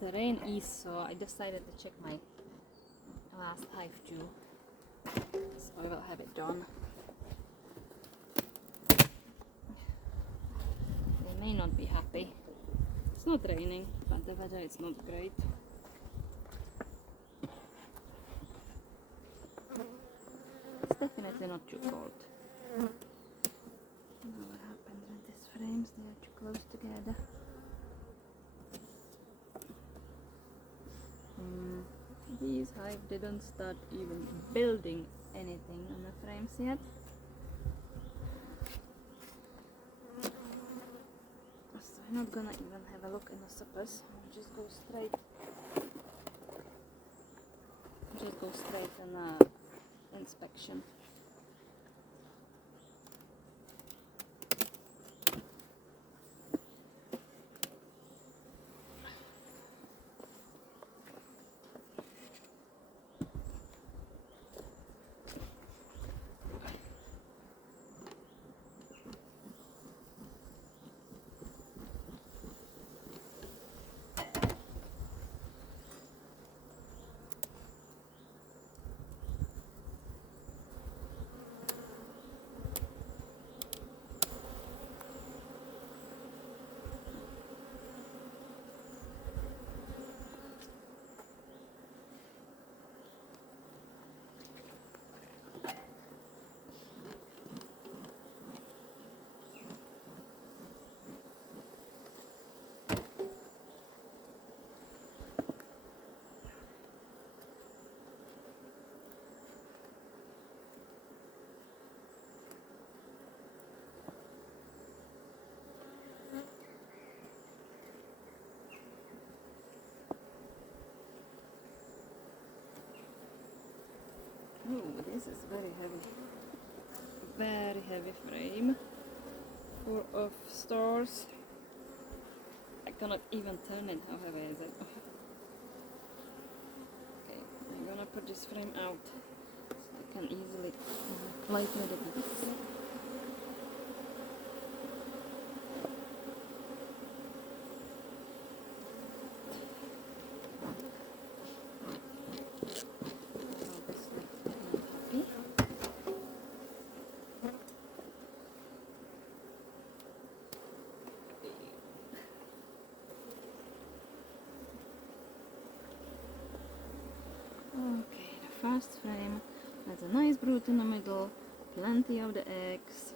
the rain eased, so I decided to check my last hive too. So I will have it done. They may not be happy. It's not raining, but the weather is not great. It's definitely not too cold. What happens when these frames, they are too close together. These hive didn't start even building anything on the frames yet. So I'm not gonna even have a look in the suppers. I'll just go straight on inspection. Oh, this is very heavy frame, full of stars. I cannot even turn it, how heavy is it? Okay, I'm gonna put this frame out so I can easily light with it. Okay, the first frame has a nice brood in the middle, plenty of the eggs.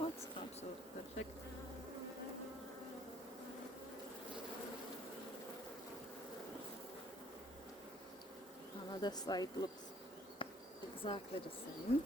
Oh, it's absolutely perfect. Another side looks exactly the same.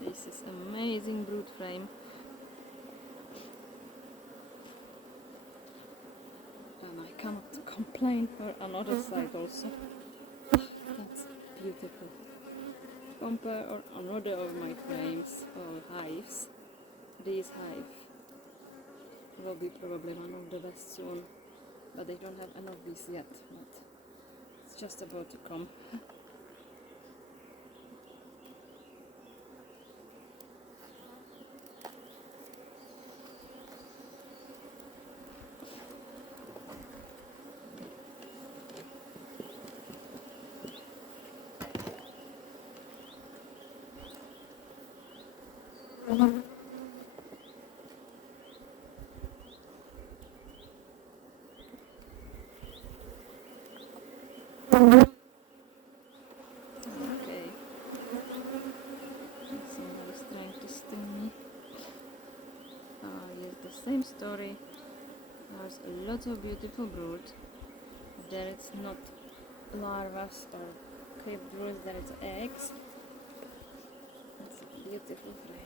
This is amazing brood frame. And I cannot complain for another side also. That's beautiful. Compare or another of my frames or hives. These hive will be probably one of the best soon, but they don't have enough bees yet, but it's just about to come. Okay. Somebody is trying to sting me. Yes, the same story. There's a lot of beautiful brood. There it's not larvas or caved broods, there it's eggs. It's a beautiful frame.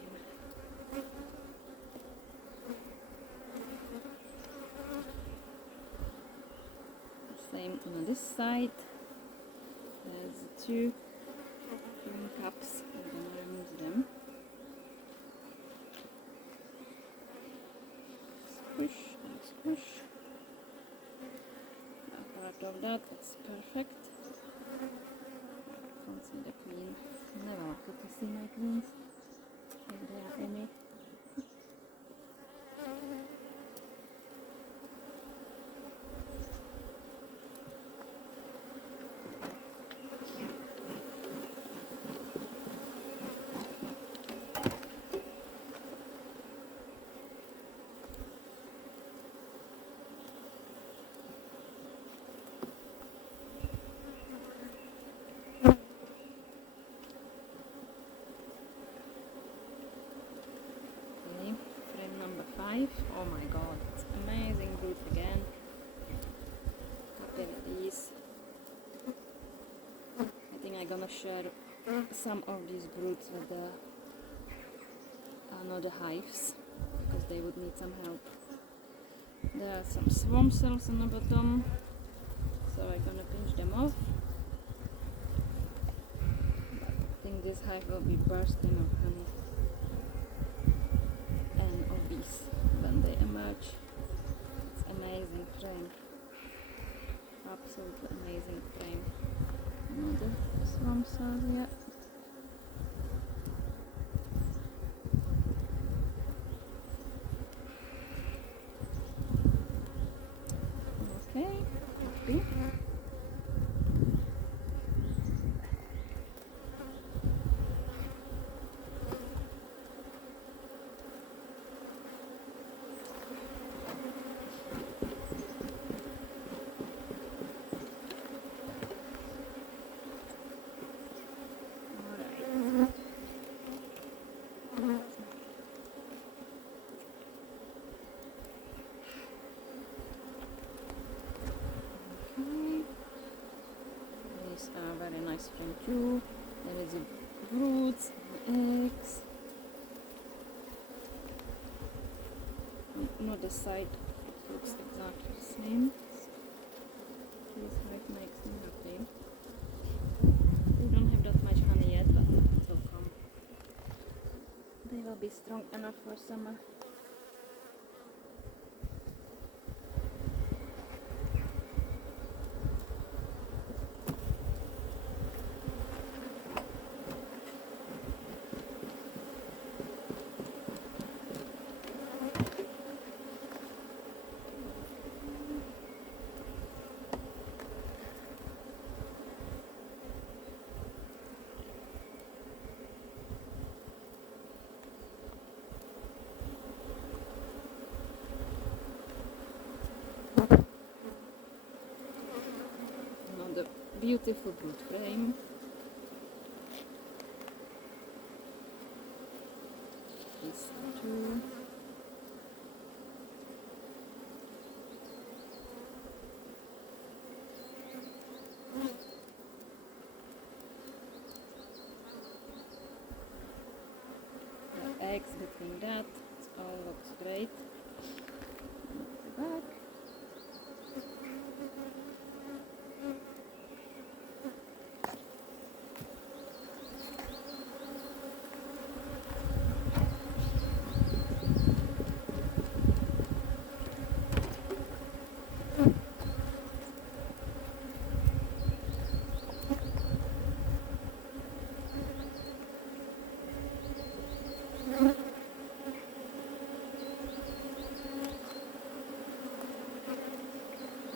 Same on this side. There's the two queen cups. I'm gonna remove them. Squish and squish. Part of that's perfect. I can't see the queen. Never wanted to see my queens, if there are any. Frame number 5. Oh my god, it's amazing brood again. Copy these. I think I'm gonna share some of these broods with the another hives because they would need some help. There are some swarm cells on the bottom, so I'm gonna pinch them off. But I think this hive will be bursting of honey and of bees when they emerge. It's amazing frame, absolutely amazing frame. Another swarm cells here. Okay, happy. These are very nice frame too. There is a broods, eggs. On the side it looks exactly the same. This hive makes me happy. They don't have that much honey yet, but it will come. They will be strong enough for summer. Another beautiful brood frame. These two. The eggs between that, it all looks great. The back.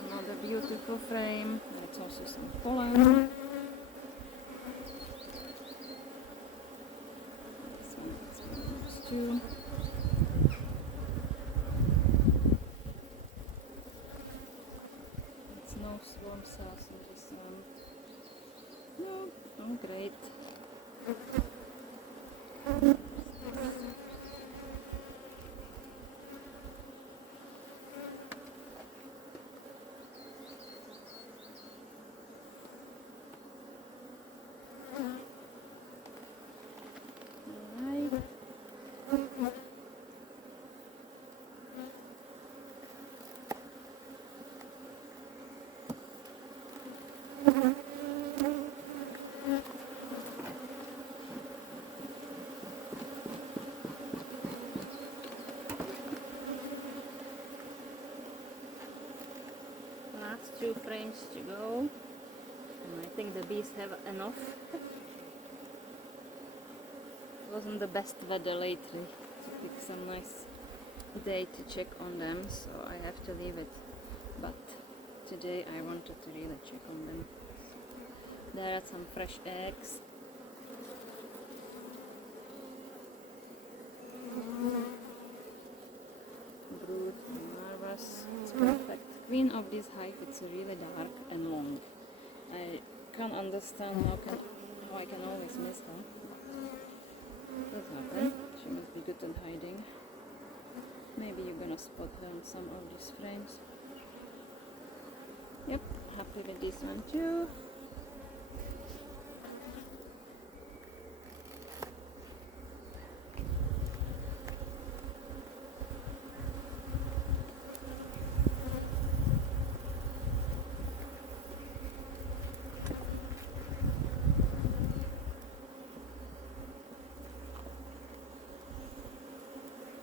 Another beautiful frame. That's also some pollen. This one gets almost too. It's no swarm cells in this one. No, oh great. frames to go. And I think the bees have enough. Wasn't the best weather lately to pick some nice day to check on them, so I have to leave it. But today I wanted to really check on them. There are some fresh eggs. Brood larvas. It's perfect. Queen of this hive, it's really dark and long. I can't understand how I can always miss her. Does happen. She must be good at hiding. Maybe you're gonna spot her on some of these frames. Yep, happy with this one too.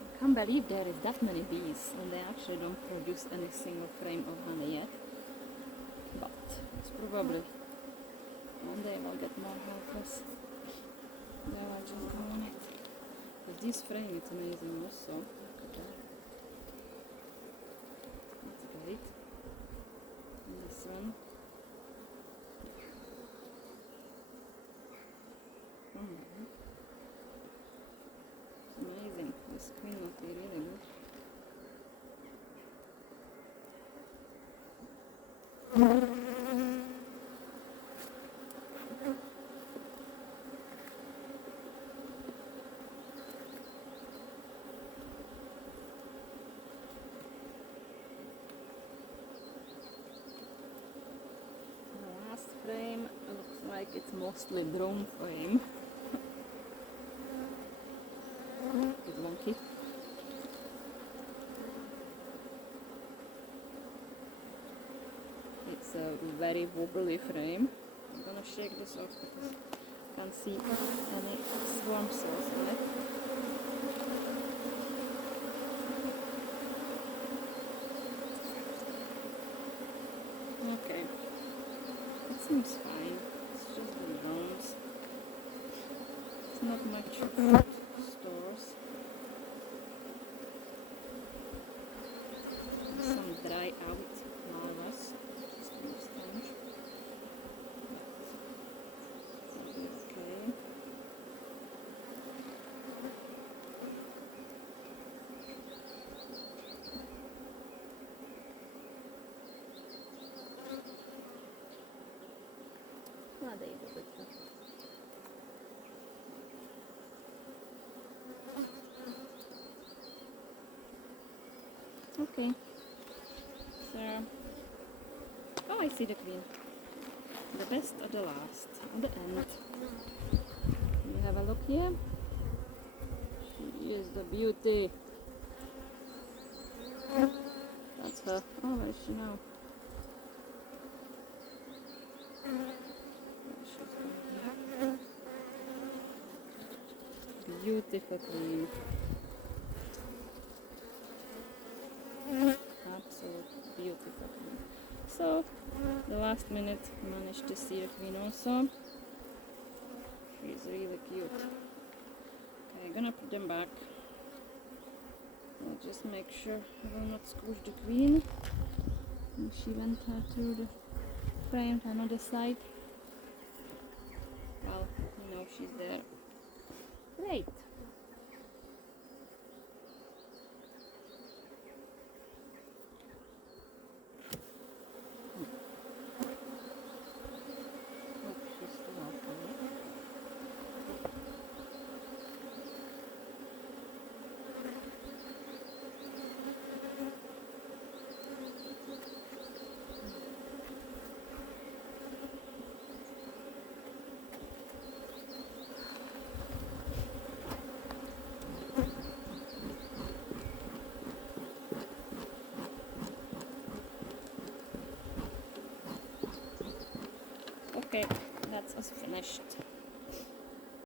I can't believe there is that many bees and they actually don't produce any single frame of honey yet. But it's probably one day we'll get more helpers. They will just go on it. But this frame is amazing also. Look at that. That's great. And this one. Oh my God. Amazing. This queen must be really good. The last frame looks like it's mostly drone frame. It's wonky. It's a very wobbly frame. I'm gonna shake this off because I can't see any swarm cells on it. Okay, it seems fine. It's just the drones. It's not much food stores. Some dry out larvas. Just kind of strange. Okay. Mlade jabłeczka. Okay. So, oh, I see the queen. The best or the last, at the end. You have a look here. She is the beauty. That's her. Oh, where is she now? There she's going here. Beautiful queen. Absolute beautiful queen. So, the last minute managed to see a queen also. She's really cute. Okay, I'm gonna put them back. I'll just make sure I will not squish the queen. And she went through the frame to another side. Well, you know she's there. Great. Okay, that's us finished.